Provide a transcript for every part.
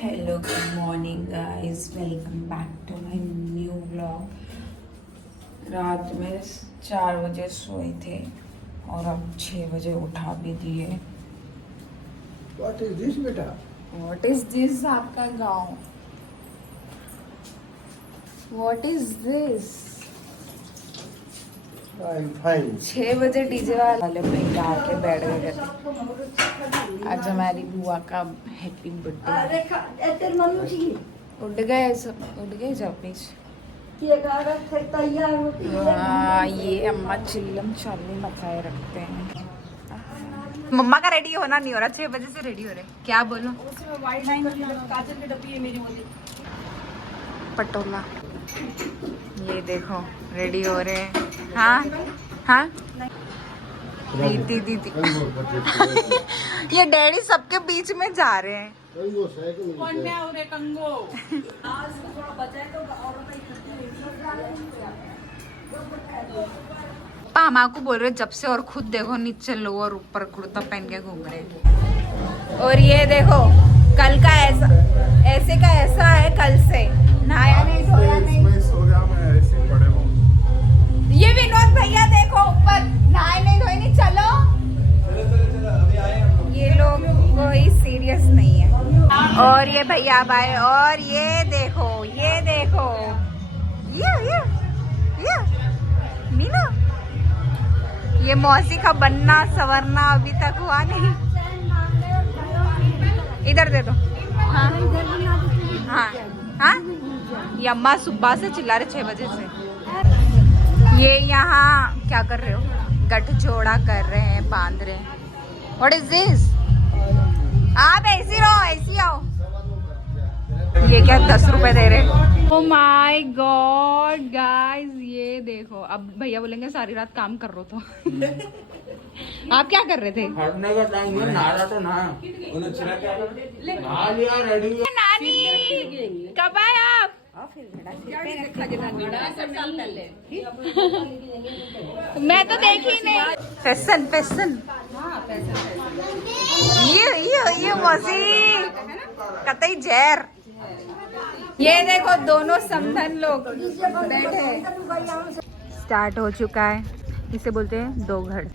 Hello good morning guys, welcome back to my new vlog. रात में 4 बजे सोए थे और अब 6 बजे उठा भी दिए। What is this, बेटा? What is this? आपका गांव। What is this? I'm fine. 6 बजे डीजे वाले पे आके बैठ गए थे। आज हमारी बुआ का हैप्पी बर्थडे। उठ गए सब, उठ गए सब पीछे। हाँ, ये अम्मा चिल्लम चाली मचाए रखते हैं। मम्मा का रेडी होना नहीं हो रहा, 6 बजे से रेडी हो रहे। क्या बोलो? काजल की डब्बी है मेरी वाली पटोला। ये देखो रेडी हो रहे हैं। हाँ हाँ दीदी दीदी ये डैडी सबके बीच में जा रहे हैं। पामा को बोल रहे जब से, और खुद देखो नीचे लोअर ऊपर कुर्ता पहन के घूम रहे। और ये देखो कल का ऐसा, ऐसे का ऐसा है। कल से नहाया नहीं, धोया नहीं। ये विनोद भैया देखो ऊपर नहाए नहीं, धोए नहीं। चलो ये लोग कोई सीरियस नहीं है। और ये भैया भाई, और ये देखो, ये देखो, ये मीना, ये मौसी का बनना सवरना अभी तक हुआ नहीं। इधर दे दो। हाँ हाँ हाँ, ये अम्मा सुबह से चिल्ला रहे 6 बजे से। ये यहाँ क्या कर रहे हो? गठजोड़ा कर रहे हैं, बांध रहे हैं। What is this? आप ऐसी रहो, ऐसी आओ। ये क्या 10 रुपए दे रहे? Oh my God guys, ये देखो। अब भैया बोलेंगे सारी रात काम कर रहे हो तो। आप क्या कर रहे थे? हटने का टाइम है, नहा रहा तो नहा। उन्हें छिड़क के नहा लिया, रेडी है। नानी कब आए आप? मैं तो देखी नहीं। Fashion fashion. ये मौसी कतई जहर। ये देखो दोनों समधन लोग बैठे। स्टार्ट हो चुका है, इसे बोलते हैं दो घर।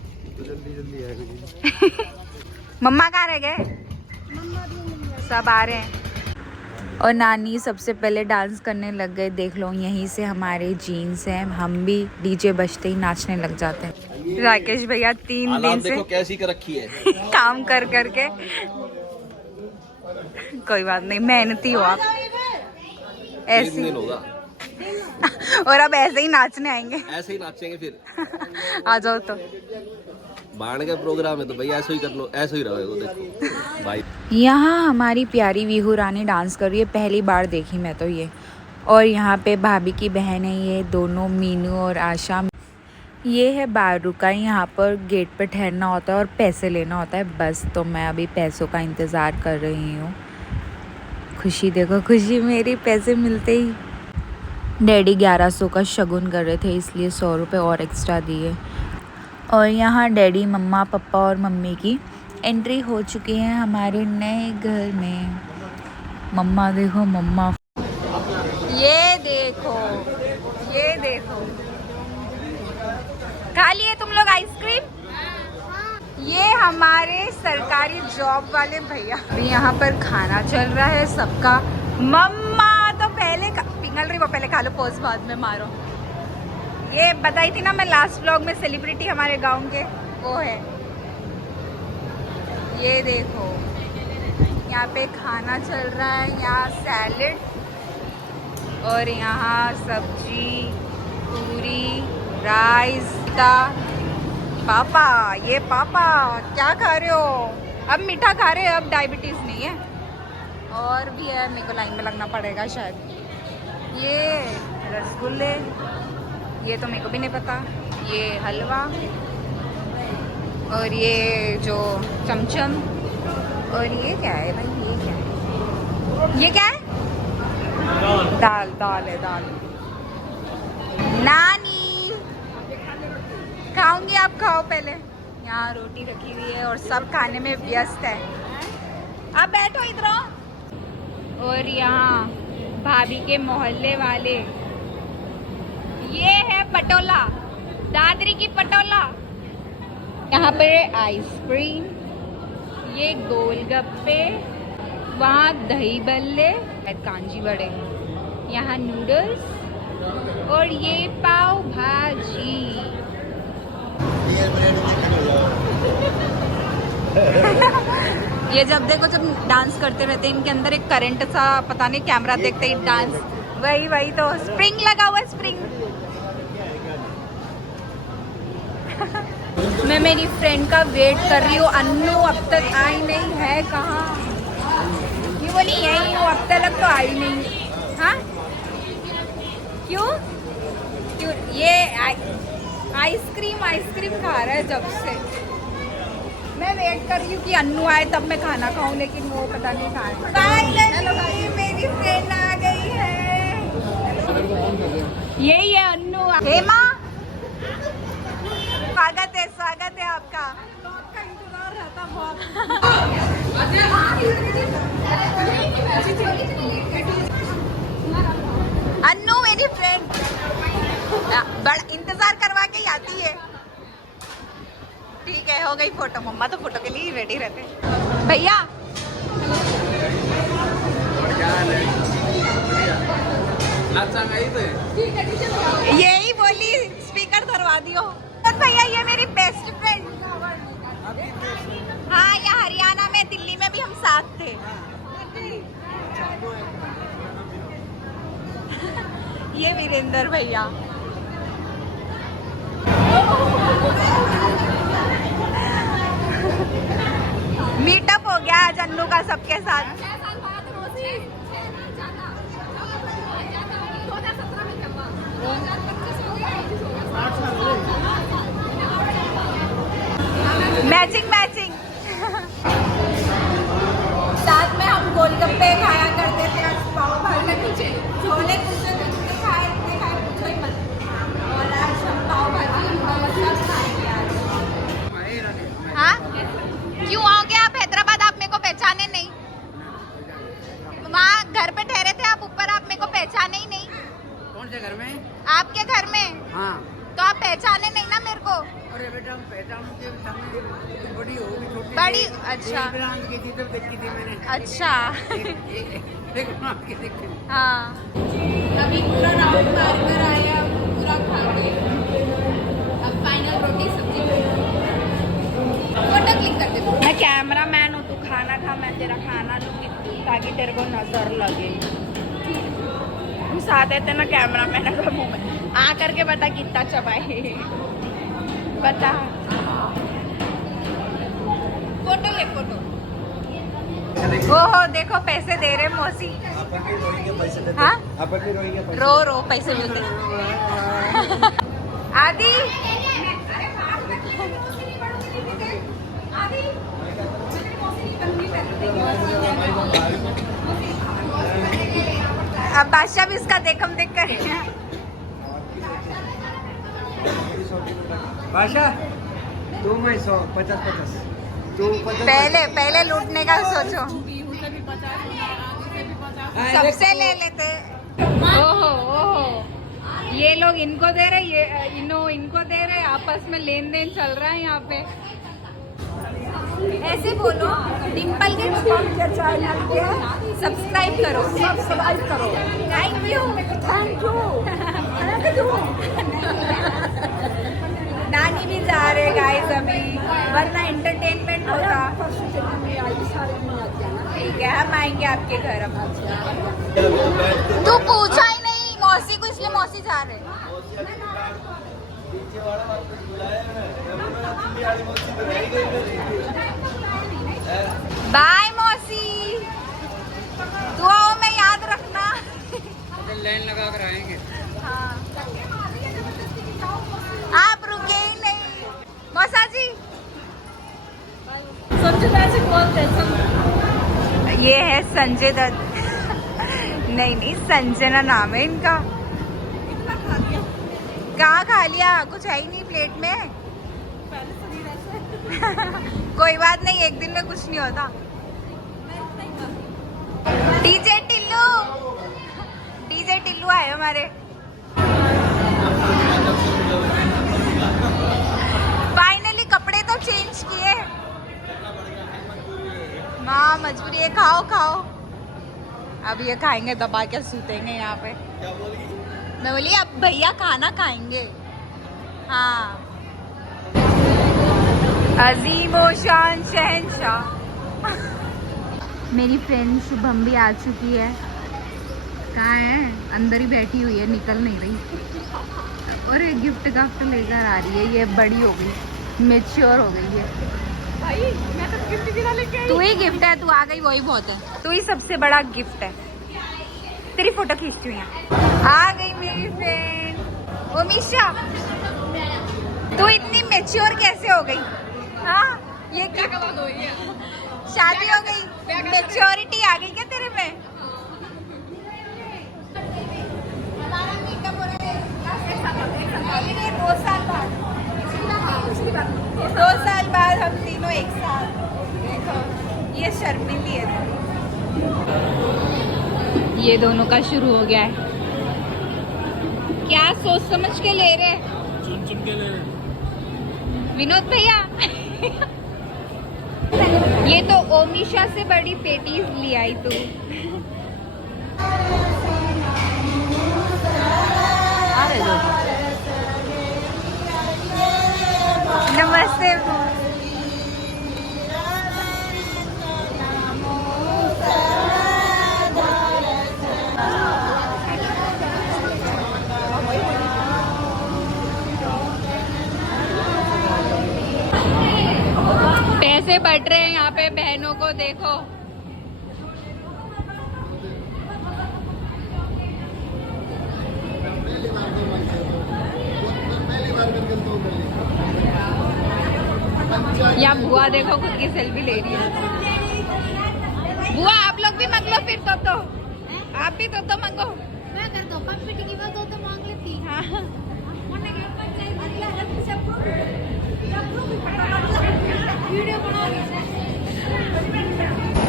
मम्मा कहाँ रह गए? सब आ रहे हैं। और नानी सबसे पहले डांस करने लग गए। देख लो, यहीं से हमारे जीन्स हैं, हम भी डीजे बजते ही नाचने लग जाते हैं। राकेश भैया 3 दिन से देखो कैसी कर रखी है काम कर करके। कोई बात नहीं, मेहनती हो आप। ऐसे दिन होगा और अब ऐसे ही नाचने आएंगे। ऐसे ही नाचेंगे फिर। आ जाओ तो। बाण का प्रोग्राम है तो भैया ऐसे ही कर लो, ऐसे ही रहो। देखो भाई, यहाँ हमारी प्यारी विहू रानी डांस कर रही है, पहली बार देखी मैं तो ये। और यहाँ पे भाभी की बहन है, ये दोनों मीनू और आशा। ये है बारू का, यहाँ पर गेट पे ठहरना होता है और पैसे लेना होता है बस। तो मैं अभी पैसों का इंतज़ार कर रही हूँ। खुशी देखो, खुशी मेरी पैसे मिलते ही। डैडी 1100 का शगुन कर रहे थे, इसलिए 100 रुपये और एक्स्ट्रा दिए। और यहाँ डैडी, मम्मा, पापा और मम्मी की एंट्री हो चुकी है हमारे नए घर में। मम्मा देखो, मम्मा। ये देखो, ये देखो, खा लिए तुम लोग आइसक्रीम? ये हमारे सरकारी जॉब वाले भैया। अभी यहाँ पर खाना चल रहा है सबका। मम्मा तो पहले पिघल रही, वो पहले खा लो, पोज बाद में मारो। ये बताई थी ना मैं लास्ट व्लॉग में, सेलिब्रिटी हमारे गांव के वो है। ये देखो यहाँ पे खाना चल रहा है, यहाँ सैलेड और यहाँ सब्जी, पूरी, राइस का। पापा, ये पापा क्या खा रहे हो? अब मीठा खा रहे हो, अब डायबिटीज़ नहीं है। और भी है, मेरे को लाइन में लगना पड़ेगा शायद। ये रसगुल्ले, ये तो मेरे को भी नहीं पता। ये हलवा और ये जो चमचम। और ये क्या है भाई? ये क्या है? ये क्या है? दाल। दाल है, दाल। नानी खाऊंगी, आप खाओ पहले। यहाँ रोटी रखी हुई है और सब खाने में व्यस्त है। आप बैठो इधर। और यहाँ भाभी के मोहल्ले वाले, ये है पटोला, दादरी की पटोला। यहाँ पर आइसक्रीम, ये गोलगप्पे, वहाँ दही बल्ले, कांजी बड़े, यहाँ नूडल्स और ये पाव भाजी। ये जब देखो जब डांस करते रहते हैं, इनके अंदर एक करंट सा, पता नहीं, कैमरा देखते ही डांस, वही तो स्प्रिंग लगा हुआ, स्प्रिंग। मैं मेरी फ्रेंड का वेट कर रही हूँ, अन्नू अब तक आई नहीं है, कहाँ? ये बोली यही हूँ, अब तक तो आई नहीं। हाँ क्यों क्यों? ये आइसक्रीम खा रहा है जब से। मैं वेट कर रही हूँ कि अन्नू आए तब मैं खाना खाऊं, लेकिन वो पता नहीं कहाँ है। मेरी फ्रेंड आ गई है, यही है अन्नू। हेमा, स्वागत है आपका। आपका इंतजार रहता बहुत। अन्नू मेरी फ्रेंड बड़ा इंतजार करवा के आती है। ठीक है, हो गई फोटो। मम्मा तो फोटो के लिए रेडी रहते। भैया यही बोली, स्पीकर धरवा दियो। भैया ये मेरी बेस्ट फ्रेंड। हाँ, यहाँ हरियाणा में, दिल्ली में भी हम साथ थे। ये वीरेंद्र भैया। मीटअप हो गया आज अन्नू का सबके साथ। मैचिंग साथ में हम गोलगप्पे खाया करते थे, पाव भाजी, छोले कुलचे खाए पूछो ही मत। और आज हम पाव भाजी सब खाएंगे आज। हाँ, क्यों आओगे आप हैदराबाद? आप मेरे को पहचाने नहीं? वहाँ घर पे ठहरे थे आप, ऊपर आप मेरे को पहचाने ही नहीं। कौन से घर में? आपके घर में। हाँ, तो आप पहचाने नहीं ना मेरे को? अरे बेटा हम पहचानते हैं, बड़ी होगी छोटी बड़ी, अच्छा की थी तब देखी थी मैंने। अच्छा एक हाँ, अभी पूरा राउंड मार कर आए, अब पूरा खा के अब फाइनल रोटी सब्जी फोटो क्लिक कर दे। मैं कैमरा मैन हूँ, तू खाना खा, मैं तेरा खाना लूँगी ताकि तेरे को नजर लगे। घुसाते थे ना कैमरा मैन का मुँह में, आ करके बता कितना चबाए, बता। फोटो ले, फोटो। ओहो देखो पैसे दे रहे मौसी। हाँ, रो पैसे मिलते। आदि अब बादशाह भी इसका देखम देख कर भाषा तू मैं 150 तू 50 पहले लूटने का सोचो, सबसे ले लेते। ओहो ये लोग इनको दे रहे, ये इनको दे रहे, आपस में लेन देन चल रहा है यहाँ पे। ऐसे बोलो, डिम्पल के चैनल के सब्सक्राइब करो। थैंक यू नानी भी जा रहे गाइस अभी, वरना एंटरटेनमेंट होता। ठीक है, हम आएंगे आपके घर। अब तू पूछा ही नहीं मौसी को, इसलिए मौसी जा रहे। बाय मौसी, दुआओं में याद रखना। लाइन लगा कर आएंगे। हाँ, आप रुके ही नहीं मौसा जी। ये है संजय दत्त। नहीं संजना नाम है इनका। कहाँ खा लिया? कुछ है ही नहीं प्लेट में। कोई बात नहीं, एक दिन में कुछ नहीं होता। डीजे हमारे। फाइनली कपड़े तो चेंज किए। माँ मजबूरी है, खाओ खाओ। अब ये खाएंगे दबा के सूतेंगे यहाँ पे। क्या बोली? मैं बोली अब भैया खाना खाएंगे। हाँ, अजीम ओ शान शहनशाह। मेरी फ्रेंड शुभम भी आ चुकी है। कहाँ है? अंदर ही बैठी हुई है, निकल नहीं रही। और एक गिफ्ट लेकर आ रही है। ये बड़ी हो गई, मैच्योर हो गई है। भाई मैं तो गिफ्ट भी ना लेके आई। तू ही गिफ्ट है, तू आ गई वही बहुत है। तू ही सबसे बड़ा गिफ्ट है। तेरी फोटो खींचती हूँ यहाँ। आ गई मेरी फ्रेंड ओमिशा। तू इतनी मैच्योर कैसे हो गई? हाँ, ये क्या शादी हो गई, मैच्योरिटी आ गई क्या तेरे में? हमारा मेकअप हो रहा है 2 साल बाद। 2 साल बाद हम तीनों एक साथ। देखो ये शर्मिंदी है। ये दोनों का शुरू हो गया है। क्या सोच समझ के ले रहे? चुन चुन के ले रहे। विनोद भैया ये तो ओमिशा से बड़ी पेटीज ले आई तू। नमस्ते। पैसे बट रहे हैं यहाँ पे, बहनों को देखो। यहाँ बुआ देखो खुद की सेल्फी ले रही है। बुआ आप लोग भी मांग लो फिर तो आप भी तो मांगो। मैं कर दो कंप्यूटर की बात हो तो मांग लेती। हाँ। वीडियो बना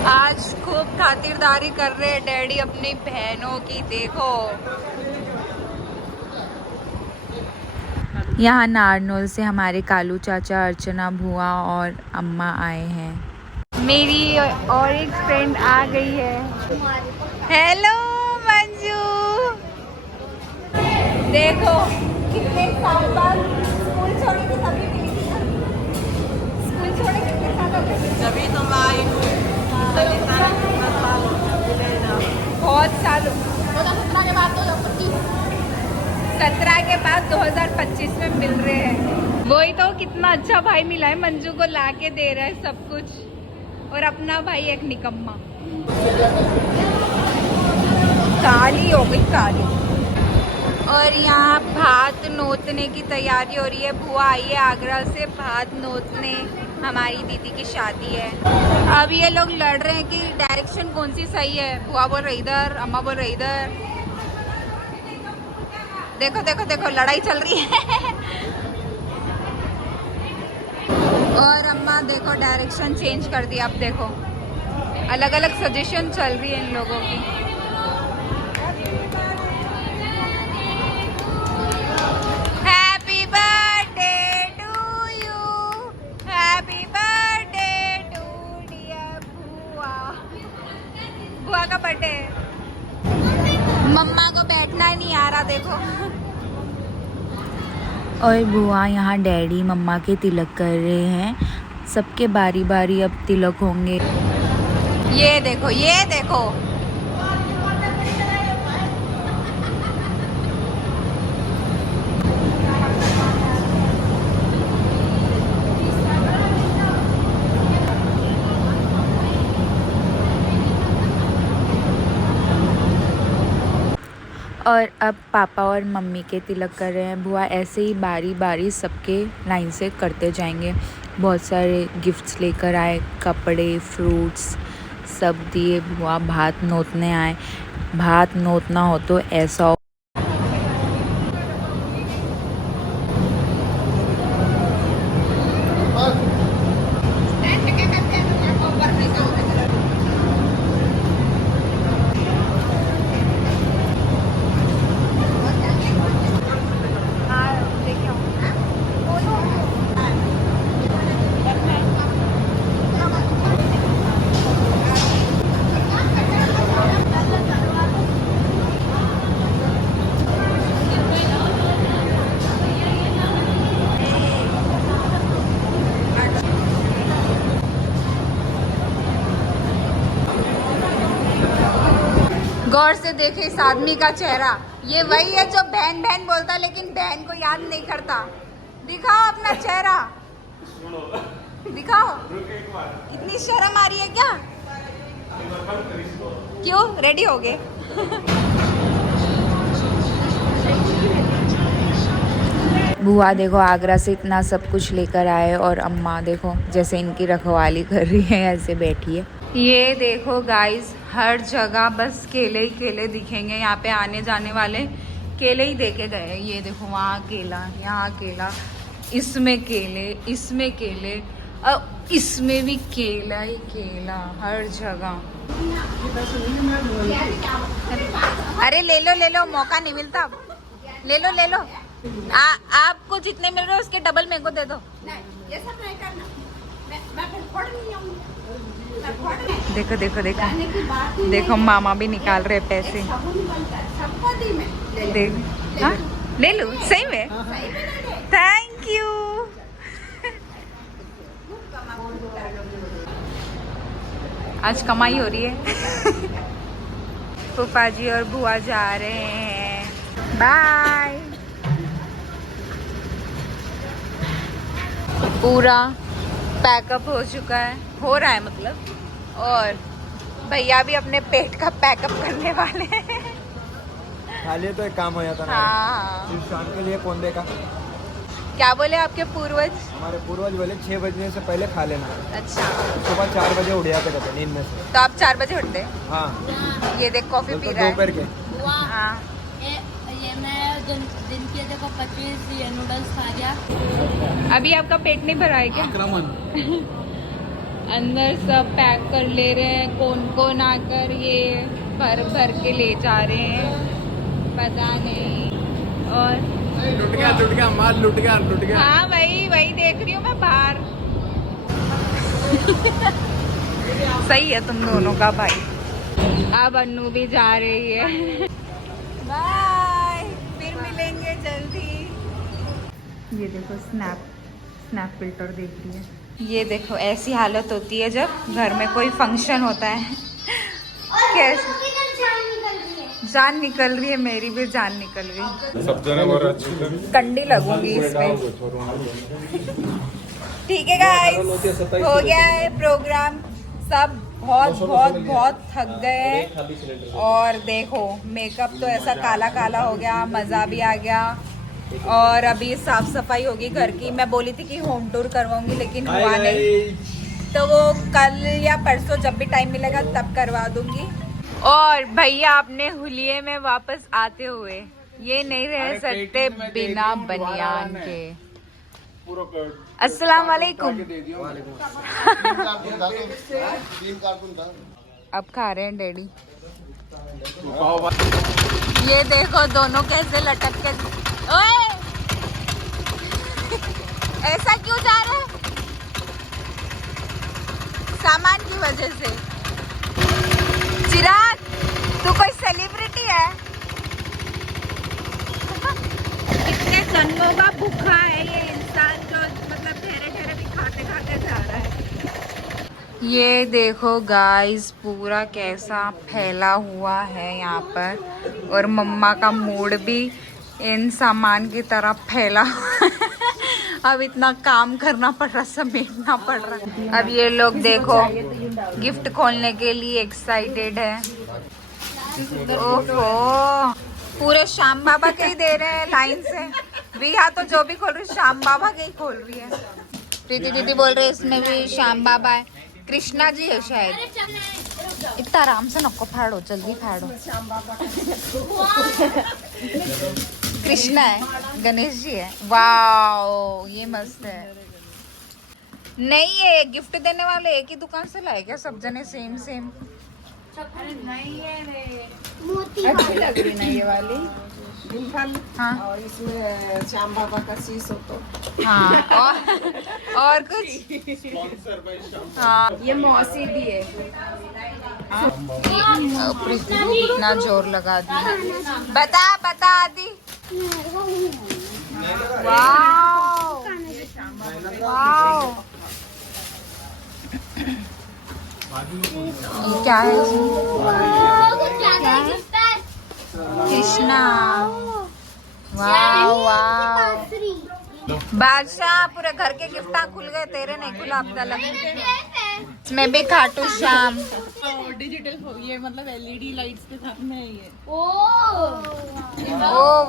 आज खूब खातिरदारी कर रहे हैं डैडी अपनी बहनों की। देखो यहाँ नारनौल से हमारे कालू चाचा, अर्चना बुआ और अम्मा आए हैं। मेरी और एक फ्रेंड आ गई है। हेलो मंजू। देखो कितने साल बाद स्कूल छोड़ी थी, तभी मिली थी ना। स्कूल छोड़े कितने साल हो गए? तभी तो मैं आई हूँ। बहुत साल। 2017 के बाद 2025। 17 के बाद 2025 में मिल रहे हैं। वही तो, कितना अच्छा भाई मिला है। मंजू को ला के दे रहा है सब कुछ, और अपना भाई एक निकम्मा। काली हो गई काली। और यहाँ भात नोतने की तैयारी हो रही है। बुआ आई है आगरा से भात नोतने, हमारी दीदी की शादी है। अब ये लोग लड़ रहे हैं कि डायरेक्शन कौन सी सही है। बुआ बोल रही इधर, अम्मा बोल रही इधर। देखो देखो देखो लड़ाई चल रही है। और अम्मा देखो डायरेक्शन चेंज कर दिया। अब देखो अलग अलग सजेशन चल रही है इन लोगों की। Happy birthday to you, happy birthday to dear बुआ। बुआ का बर्थडे। मम्मा को बैठना ही नहीं आ रहा देखो। और बुआ यहाँ डैडी मम्मा के तिलक कर रहे हैं। सबके बारी बारी अब तिलक होंगे। ये देखो ये देखो। और अब पापा और मम्मी के तिलक कर रहे हैं। बुआ ऐसे ही बारी बारी सबके लाइन से करते जाएंगे। बहुत सारे गिफ्ट्स लेकर आए, कपड़े, फ्रूट्स सब दिए। बुआ भात नोतने आए। भात नोतना हो तो ऐसा हो। गौर से देखे इस आदमी का चेहरा, ये वही है जो बहन बहन बोलता है लेकिन बहन को याद नहीं करता। दिखाओ अपना चेहरा, दिखाओ। इतनी शर्म आ रही है क्या? क्यों? रेडी हो गए? बुआ देखो आगरा से इतना सब कुछ लेकर आए और अम्मा देखो जैसे इनकी रखवाली कर रही है, ऐसे बैठी है। ये देखो गाइस, हर जगह बस केले ही केले दिखेंगे। यहाँ पे आने जाने वाले केले ही देके गए हैं। ये देखो वहाँ केला, यहाँ केला, इसमें केले, इसमें केले, अब इसमें भी केला ही केला, हर जगह। अरे ले लो, मौका नहीं मिलता अब। ले लो। आपको जितने मिल रहे हो उसके डबल मेरे को दे दो। ये सब नहीं करना, मैं फिर फोड़ नहीं आऊंगी। देखो देखो मामा भी निकाल रहे पैसे। देख, हाँ ले लो, सही में। Thank you. आज कमाई हो रही है। फूफा जी और बुआ जा रहे हैं, बाय। पूरा पैकअप हो चुका है, हो रहा है मतलब, और भैया भी अपने पेट का पैकअप करने वाले हैं। खाली तो एक काम हो जाता ना। हाँ। फिर शाम के लिए कौन देगा? क्या बोले आपके पूर्वज? हमारे पूर्वज बोले 6 बजने से पहले खा लेना। अच्छा, सुबह 4 बजे उठ जाते रहते नींद में से। तो आप 4 बजे उठते? हाँ। ये देख कॉफी पी तो रहा है। दोपहर के। हाँ। ये मैं दिन के देखो 25 ये नूडल्स खा गया। अभी आपका पेट नहीं भरा है क्या? अंदर सब पैक कर ले रहे हैं, कौन आकर ये भर भर के ले जा रहे हैं, पता नहीं। और लुट गया माल लुट गया। हाँ वही देख रही हूँ मैं बाहर। सही है तुम दोनों का भाई। अब अन्नू भी जा रही है। बाय, फिर मिलेंगे जल्दी। ये देखो स्नैप फिल्टर देख रही है। ये देखो ऐसी हालत होती है जब घर में कोई फंक्शन होता है। कैसे जान निकल रही है, मेरी भी जान निकल रही। सब जने बहुत अच्छी कंडी लगूंगी इस पे। ठीक है गाइस, हो गया है प्रोग्राम। सब बहुत थक गए हैं। और देखो मेकअप तो ऐसा काला काला हो गया, मज़ा भी आ गया। और अभी साफ सफाई होगी घर की। मैं बोली थी कि होम टूर करवाऊंगी लेकिन हुआ नहीं, तो वो कल या परसों जब भी टाइम मिलेगा तब करवा दूंगी। और भैया अपने हुलिये में वापस आते हुए ये नहीं रह सकते बिना बनियान के। अस्सलाम वालेकुम। अब खा रहे हैं डैडी। ये देखो दोनों कैसे लटक के। ओए ऐसा क्यों जा रहे हैं? सामान की वजह से। चिराग, तू कोई सेलिब्रिटी है? कितने जन्मों का भूखा है ये इंसान जो मतलब ठहरे भी खाते जा रहा है। ये देखो गाइस पूरा कैसा फैला हुआ है यहाँ पर, और मम्मा का मूड भी इन सामान की तरह फैला हुआ है। अब इतना काम करना पड़ रहा, समेटना पड़ रहा। अब ये लोग देखो गिफ्ट खोलने के लिए एक्साइटेड है। ओहो, पूरे श्याम बाबा के ही दे रहे हैं लाइन से। विहा तो जो भी खोल रही श्याम बाबा के ही खोल रही है। प्रीति दीदी बोल रहे इसमें भी श्याम बाबा है, कृष्णा जी है शायद। इतना आराम से नको फाड़ो, जल्दी फाड़ो। कृष्णा है, गणेश जी है। वाओ ये मस्त है। नहीं ये गिफ्ट देने वाले एक ही दुकान से लाए क्या सब जने सेम? नहीं है, अच्छी लग रही ना ये वाली। हाँ। और इसमें श्याम बाबा का शीश हो तो। हाँ और कुछ। हाँ ये मौसी भी है। इतना जोर लगा दी। बता आदि। वाओ क्या है? कृष्णा। वाह वाह बादशाह, पूरे घर के गिफ्ट खुल गए, तेरे नहीं खुला अब तक। इसमें भी खाटू श्याम। डिजिटल ये मतलब एलईडी लाइट्स के साथ में है ये। ओ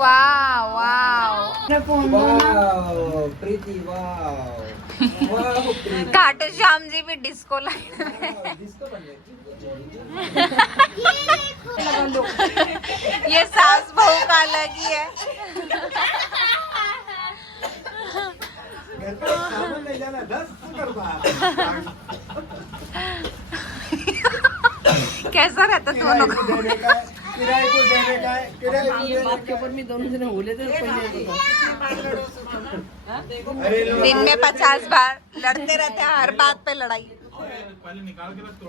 वाह वाह प्रीति वाह खाटू श्याम जी भी डिस्को लाइट। ये सास बहू का अलग ही है। कैसा रहता दोनों को? किराए को देने का है, किराए को ये बात के ऊपर में दोनों जने बोले थे। दिन में 50 बार लड़ते रहते हैं, हर बात पे लड़ाई।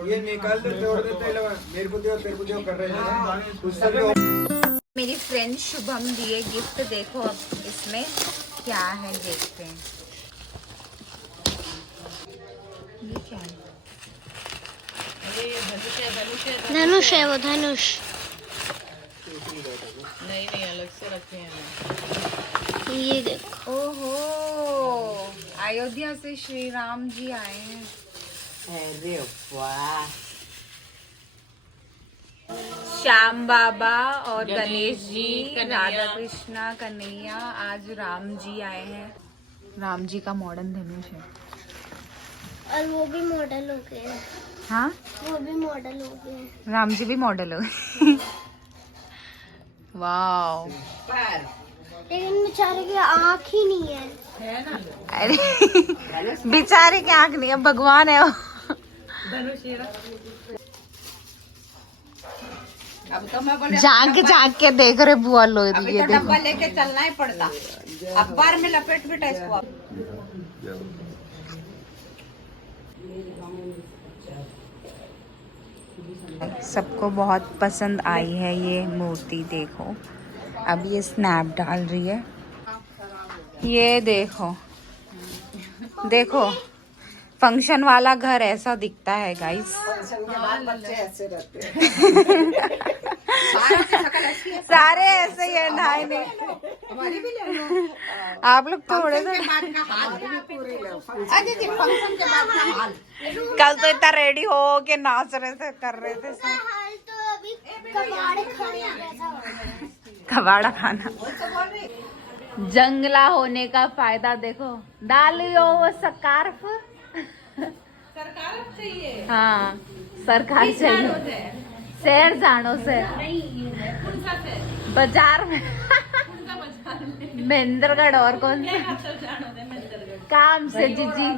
ये निकाल दे, तोड़ देते हैं, मेरे को दो, तेरे को दो कर रहे हैं। मेरी फ्रेंड शुभम दिए गिफ्ट, देखो अब इसमें क्या है, देखते हैं। ये क्या है? धनुष है वो, धनुष। नहीं अलग से रखे हैं। ये देखो। ओहो, अयोध्या से श्री राम जी आए हैं। अरे वाह। श्याम बाबा और गणेश जी, राधा कृष्णा, कन्हैया, आज राम जी आए हैं। राम जी का मॉडर्न धनुष है। और वो भी मॉडल हो गए। हाँ, वो भी मॉडल हो गए। राम जी भी मॉडल हो गए। वाह। लेकिन बेचारे की आँख ही नहीं है। अरे बेचारे की आँख नहीं है, भगवान है वो। अब तो मैं बोले झांक के देख रहे बुआ लो रही है। तो डब्बा लेके चलना ही पड़ता, अखबार में लपेट बेटा इसको। सबको बहुत पसंद आई है ये मूर्ति, देखो। अब ये स्नैप डाल रही है। ये देखो देखो, फंक्शन वाला घर ऐसा दिखता है गाइस। बच्चे ऐसे रहते हैं। सारे ऐसे ही है, ढाई नहीं। हमारी भी ले लो। आप लोग थोड़े से। फंक्शन के बाद का हाल। कल तो इतना रेडी हो के नाच रहे थे, कर रहे थे सब। हाल तो अभी कबाड़ खाने जैसा हो गया। कबाड़ा खाना। जंगला होने का फायदा देखो, डालियो वो स्कार्फ। सरकार चाहिए। हाँ, सरकार चाहिए। शहर जानो से, बाजार में, महेंद्रगढ़ और कौन से काम से जीजी,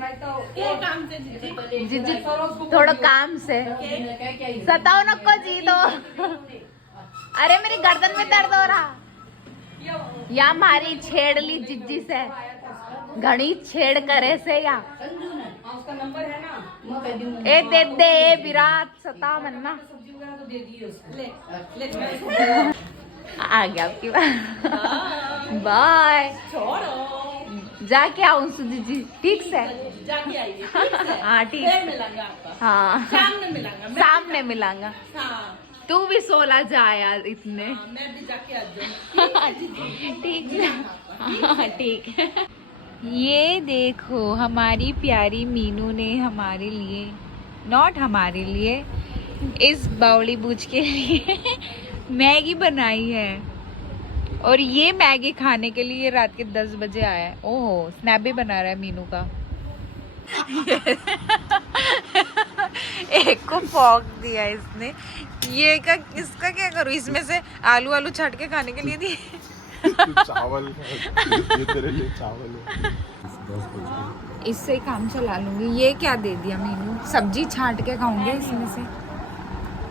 जीजी थोड़ा काम से सताओ नको जी दो। अरे मेरी गर्दन में दर्द हो रहा। या हमारी छेड़ ली जिज्जी से, घनी छेड़ करे से या ए दे दे विराट सता मन्ना। आ गया आपकी बात। बाय। जाके आऊँ सुजी, ठीक से जाके आइए। हाँ ठीक है। हाँ सामने मिलांगा। तू भी 16 जा यार इतने। मैं भी जाके आ जाऊँ। ठीक है, हाँ ठीक है। ये देखो हमारी प्यारी मीनू ने हमारे लिए, नॉट हमारे लिए, इस बावली बूझ के लिए मैगी बनाई है। और ये मैगी खाने के लिए रात के 10 बजे आया है। ओहो, स्नैप भी बना रहा है मीनू का। एक को फॉक दिया इसने। ये का इसका क्या करूँ? इसमें से आलू आलू छाट के खाने के लिए दिए। चावल, ये तेरे लिए चावल है। इससे ही काम चला लूंगी। ये क्या दे दिया मीनू? सब्जी छाट के खाऊंगी इसमें से।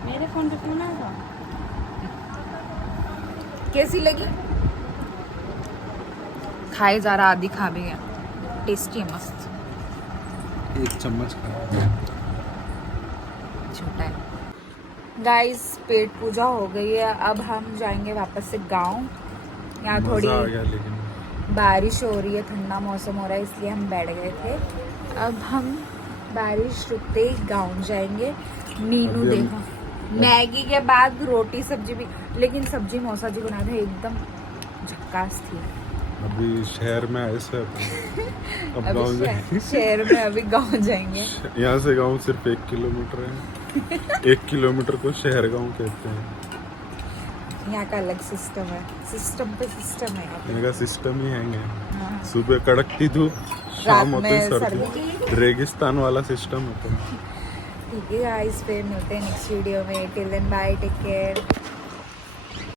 मेरे फोन पे फोन आएगा। कैसी लगी? खाए जा रहा, आधी खा भी गया। टेस्टी है, मस्त। एक चम्मच छोटा है। गाइस, पेट पूजा हो गई है। अब हम जाएंगे वापस से गांव। यहाँ थोड़ी बारिश हो रही है, ठंडा मौसम हो रहा है, इसलिए हम बैठ गए थे। अब हम बारिश रुकते ही गांव जाएंगे। मीनू देखो, मैगी के बाद रोटी सब्जी भी, लेकिन सब्जी मौसा जी बनाए थे एकदम झक्कास थी। अभी शहर में ऐसे अब अभी गाँव जाएंगे। शहर में अभी गांव जाएंगे। यहाँ से गाँव सिर्फ 1 किलोमीटर है। 1 किलोमीटर को शहर गाँव कहते हैं। यहाँ का अलग सिस्टम है, सिस्टम पे सिस्टम है यहाँ पे। यहाँ का सिस्टम ही हैंग है। हाँ। सुबह कड़कती धूप, शाम होते में सर्दी, रेगिस्तान वाला सिस्टम होता है। ठीक है गाइस, फिर मिलते हैं नेक्स्ट वीडियो में। Till then bye, take care.